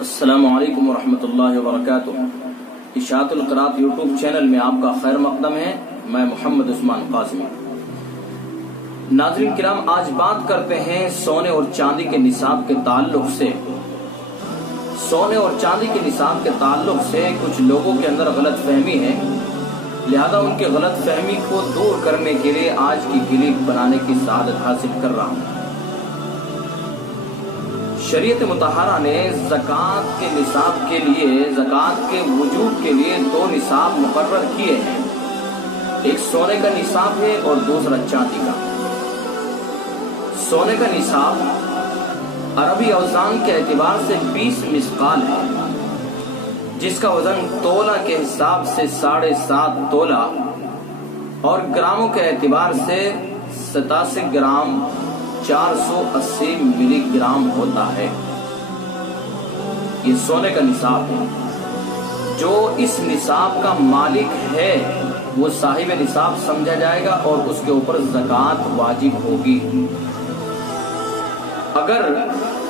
السلام علیکم ورحمۃ اللہ وبرکاتہ۔ اشاعت القرات یوٹیوب چینل میں آپ کا خیر مقدم ہے۔ میں محمد عثمان قاسمی۔ ناظرین کرام، آج بات کرتے ہیں سونے اور چاندی کے نصاب کے تعلق سے۔ سونے اور چاندی کے نصاب کے تعلق سے کچھ لوگوں کے اندر غلط فہمی ہے، لہذا ان کے غلط فہمی کو دور کرنے کے لیے آج کی کلپ بنانے کی سعادت حاصل کر رہا ہوں۔ شریعت مطہرہ نے زکوٰۃ کے نصاب کے لیے، زکوٰۃ کے وجوب کے لیے دو نصاب مقرر کیے ہیں، ایک سونے کا نصاب ہے اور دوسرا چاندی کا۔ سونے کا نصاب عربی اوزان کے اعتبار سے 20 مثقال ہے، جس کا وزن تولہ کے حساب سے 7.5 تولہ اور گراموں کے اعتبار سے 87 گرام 480 ملی گرام ہوتا ہے۔ یہ سونے کا نصاب ہے۔ جو اس نصاب کا مالک ہے وہ صاحب نصاب سمجھا جائے گا اور اس کے اوپر زکوٰۃ واجب ہوگی۔ اگر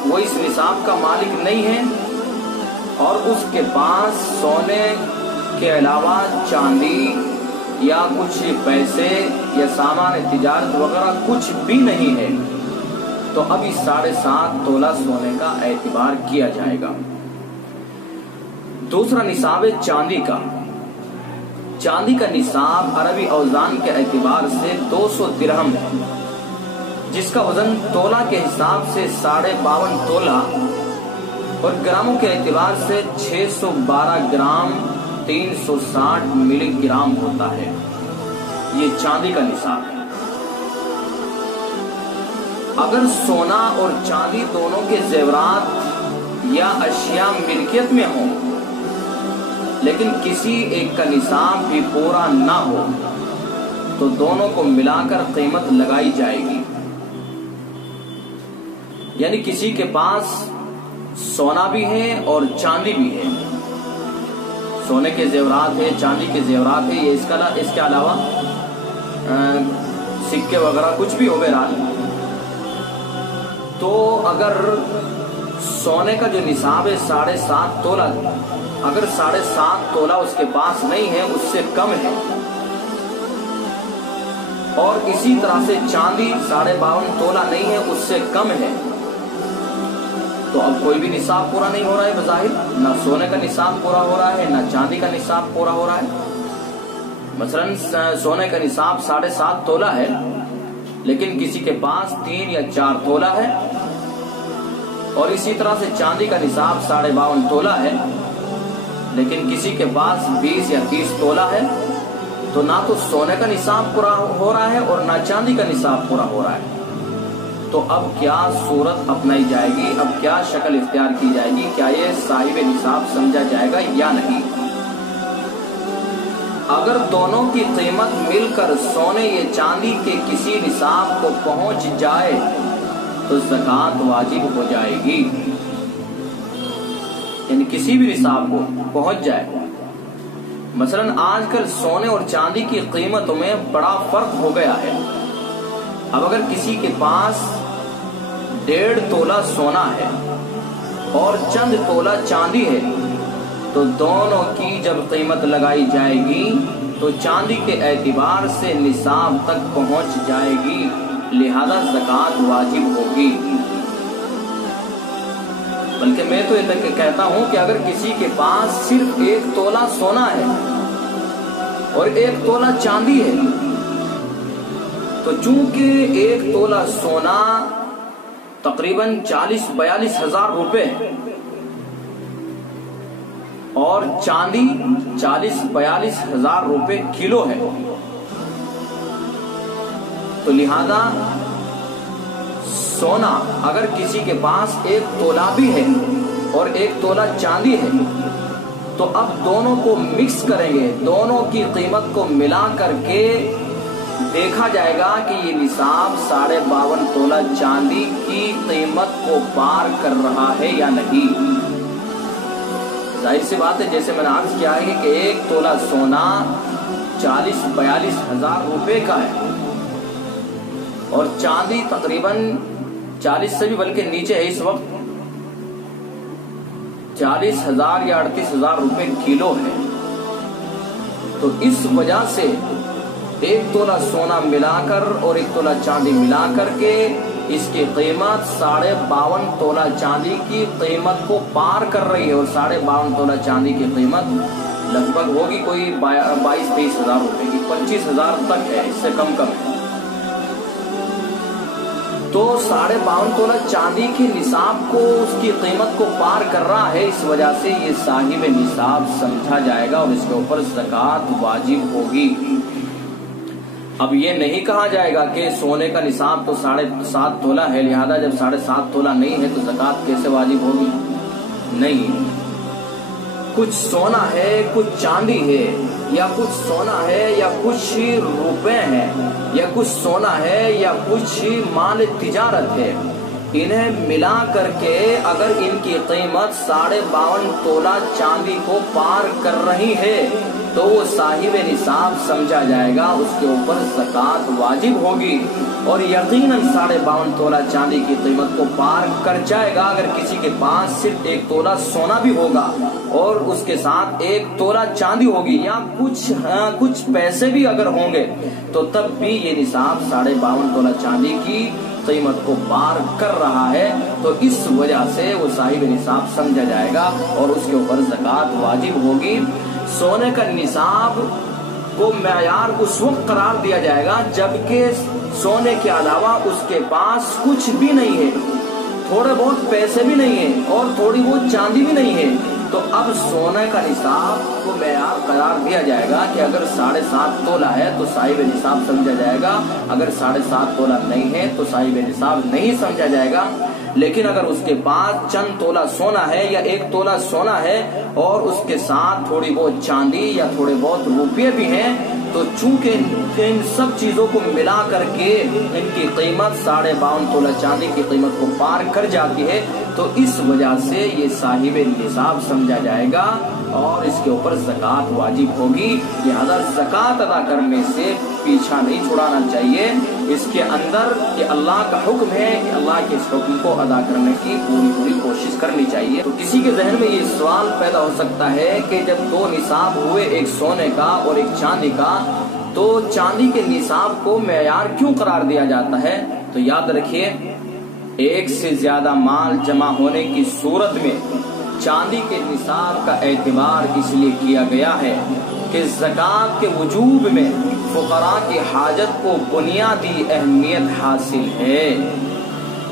وہ اس نصاب کا مالک نہیں ہے اور اس کے پاس سونے کے علاوہ چاندی یا کچھ پیسے یا سامان تجارت وغیرہ کچھ بھی نہیں ہے، تو ابھی 7.5 تولہ سونے کا اعتبار کیا جائے گا۔ دوسرا نصاب ہے چاندی کا۔ چاندی کا نصاب عربی اوزان کے اعتبار سے 200 درہم ہے، جس کا وزن تولہ کے حساب سے 52.5 تولہ اور گراموں کے اعتبار سے 612 گرام 360 ملی گرام ہوتا ہے۔ یہ چاندی کا نصاب ہے۔ اگر سونا اور چاندی دونوں کے زیورات یا اشیاء ملکیت میں ہوں لیکن کسی ایک کا نصاب بھی پورا نہ ہو تو دونوں کو ملا کر قیمت لگائی جائے گی۔ یعنی کسی کے پاس سونا بھی ہے اور چاندی بھی ہے، سونے کے زیورات ہے، چاندی کے زیورات ہے، یہ اس کے علاوہ سکے وغیرہ کچھ بھی ہو بہرحال، تو اگر سونے کا جو نصاب ہے 7.5 تولہ، اگر 7.5 تولہ اس کے پاس نہیں ہے، اس سے کم ہے، اور اسی طرح سے چاندی 52.5 تولہ نہیں ہے، اس سے کم ہے، تو اب کوئی بھی نصاب پورا نہیں ہو رہا ہے بظاہر، نہ سونے کا نصاب پورا ہو رہا ہے نہ چاندی کا نصاب پورا ہو رہا ہے۔ مثلا سونے کا نصاب 7.5 تولہ ہے لیکن کسی کے پاس 3 یا 4 تولہ ہے، اور اسی طرح سے چاندی کا نصاب 52.5 تولہ ہے لیکن کسی کے پاس 20 یا 30 تولہ ہے، تو نہ تو سونے کا نصاب پورا ہو رہا ہے اور نہ چاندی کا نصاب پورا ہو رہا ہے۔ تو اب کیا صورت اپنائی جائے گی، اب کیا شکل اختیار کی جائے گی؟ کیا یہ صاحب نصاب سمجھا جائے گا یا نہیں؟ اگر دونوں کی قیمت مل کر سونے یا چاندی کے کسی نصاب کو پہنچ جائے تو زکوٰۃ واجب ہو جائے گی، یعنی کسی بھی نصاب کو پہنچ جائے۔ مثلا آج کل سونے اور چاندی کی قیمتوں میں بڑا فرق ہو گیا ہے۔ اب اگر کسی کے پاس 1.5 تولہ سونا ہے اور چند تولہ چاندی ہے تو دونوں کی جب قیمت لگائی جائے گی تو چاندی کے اعتبار سے نصاب تک پہنچ جائے گی، لہذا زکوٰۃ واجب ہوگی۔ بلکہ میں تو یہ کہتا ہوں کہ اگر کسی کے پاس صرف 1 تولہ سونا ہے اور 1 تولہ چاندی ہے، تو چونکہ 1 تولہ سونا تقریباً 40-42 ہزار روپے ہے اور چاندی 40-42 ہزار روپے کلو ہے، تو لہذا سونا اگر کسی کے پاس 1 تولہ بھی ہے اور 1 تولہ چاندی ہے تو اب دونوں کو مکس کریں گے، دونوں کی قیمت کو ملا کر کے دیکھا جائے گا کہ یہ نصاب 52.5 تولہ چاندی کی قیمت کو پار کر رہا ہے یا نہیں۔ ظاہر سی بات ہے، جیسے میں نے عرض کیا ہے کہ 1 تولہ سونا 40-42 ہزار روپے کا ہے اور چاندی تقریباً 40 سے بھی بلکہ نیچے ہے اس وقت، 40,000 या 38,000 रुपए किलो है। तो इस वजह से 1 तोला सोना मिलाकर और 1 तोला चांदी मिलाकर के इसकी कीमत 52.5 तोला चांदी की कीमत को पार कर रही है। और 52.5 तोला चांदी की कीमत लगभग होगी कोई 22-23 हजार रुपए की, 25,000 तक है, इससे कम है। तो 52.5 तोला चांदी के निसाब को, उसकी कीमत को पार कर रहा है। इस वजह से ये साहिब निसाब समझा जाएगा और इसके ऊपर ज़कात वाजिब होगी। अब ये नहीं कहा जाएगा कि सोने का निसाब तो 7.5 तोला है, लिहाजा जब 7.5 तोला नहीं है तो ज़कात कैसे वाजिब होगी। नहीं, कुछ सोना है, कुछ चांदी है, या कुछ सोना है या कुछ रुपए हैं, या कुछ सोना है या कुछ माल तिजारत है, इन्हें मिला करके अगर इनकी कीमत 52.5 तोला चांदी को पार कर रही है तो वो साहिब निसाब समझा जाएगा, उसके ऊपर ज़कात वाजिब होगी। और यकीनन 52.5 तोला चांदी की कीमत को पार कर जाएगा। अगर किसी के पास सिर्फ 1 तोला सोना भी होगा और उसके साथ 1 तोला चांदी होगी या कुछ पैसे भी अगर होंगे तो तब भी ये निसाब 52.5 तोला चांदी की कीमत को पार कर रहा है। तो इस वजह से वो साहिब निसाब समझा जाएगा और उसके ऊपर ज़कात वाजिब होगी। सोने का निसाब को मेयार उस वक्त करार दिया जाएगा जबकि सोने के अलावा उसके पास कुछ भी नहीं है, थोड़े बहुत पैसे भी नहीं है और थोड़ी बहुत चांदी भी नहीं है। तो अब सोने का निसाब को मेयार करार दिया जाएगा कि अगर 7.5 तोला है तो साहिब निसाब समझा जाएगा, अगर 7.5 तोला नहीं है तो साहिब निसाब नहीं समझा जाएगा। लेकिन अगर उसके पास चंद तोला सोना है या 1 तोला सोना है और उसके साथ थोड़ी बहुत चांदी या थोड़े बहुत रुपये भी हैं, तो चूंकि इन सब चीजों को मिला करके इनकी कीमत 52.5 तोला चांदी की कीमत को पार कर जाती है, तो इस वजह से ये साहिब निसाब समझा जाएगा और इसके ऊपर ज़कात वाजिब होगी। लिहाजा ज़कात अदा करने से पीछा नहीं छुड़ाना चाहिए। इसके अंदर कि अल्लाह का हुक्म है, अल्लाह के इस हुक्म को अदा करने की पूरी कोशिश करनी चाहिए। तो किसी के जहन में ये सवाल पैदा हो सकता है कि जब 2 निसाब हुए, एक सोने का और एक चांदी का, तो चांदी के निसाब को मेयार क्यों करार दिया जाता है। तो याद रखिए, 1 से ज्यादा माल जमा होने की सूरत में चांदी के निसाब का एतबार इसलिए किया गया है कि ज़कात के वजूब में फुकरा की हाजत को बुनियादी अहमियत हासिल है,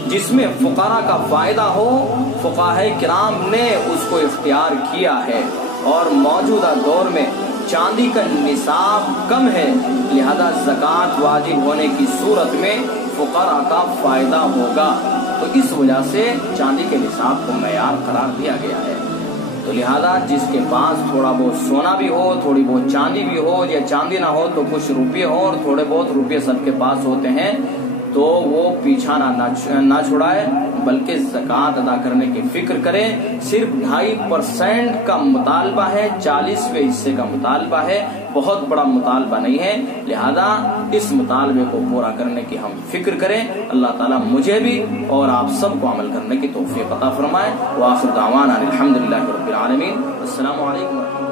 जिसमें फुकरा का फायदा हो। फुकाहे किराम ने उसको इख्तियार किया है और मौजूदा दौर में चांदी का निसाब कम है, लिहाजा ज़कात वाजिब होने की सूरत में फुकरा का फायदा होगा। तो इस वजह से चांदी के निसाब को मेयार करार दिया गया है। तो लिहाजा जिसके पास थोड़ा बहुत सोना भी हो, थोड़ी बहुत चांदी भी हो, या चांदी ना हो तो कुछ रुपये हो और थोड़े बहुत रुपये सबके पास होते हैं, तो वो पीछा ना छुड़ाए बल्कि ज़कात अदा करने की फिक्र करें। सिर्फ 2.5% का मुतालबा है, 40वें हिस्से का मुतालबा है, बहुत बड़ा मुतालबा नहीं है। लिहाजा इस मुतालबे को पूरा करने की हम फिक्र करें। अल्लाह ताला मुझे भी और आप सबको अमल करने की तौफीक अता फरमाए। व आखिर दावाना अल्हम्दुलिल्लाहि रब्बिल आलमीन। अस्सलामु अलैकुम।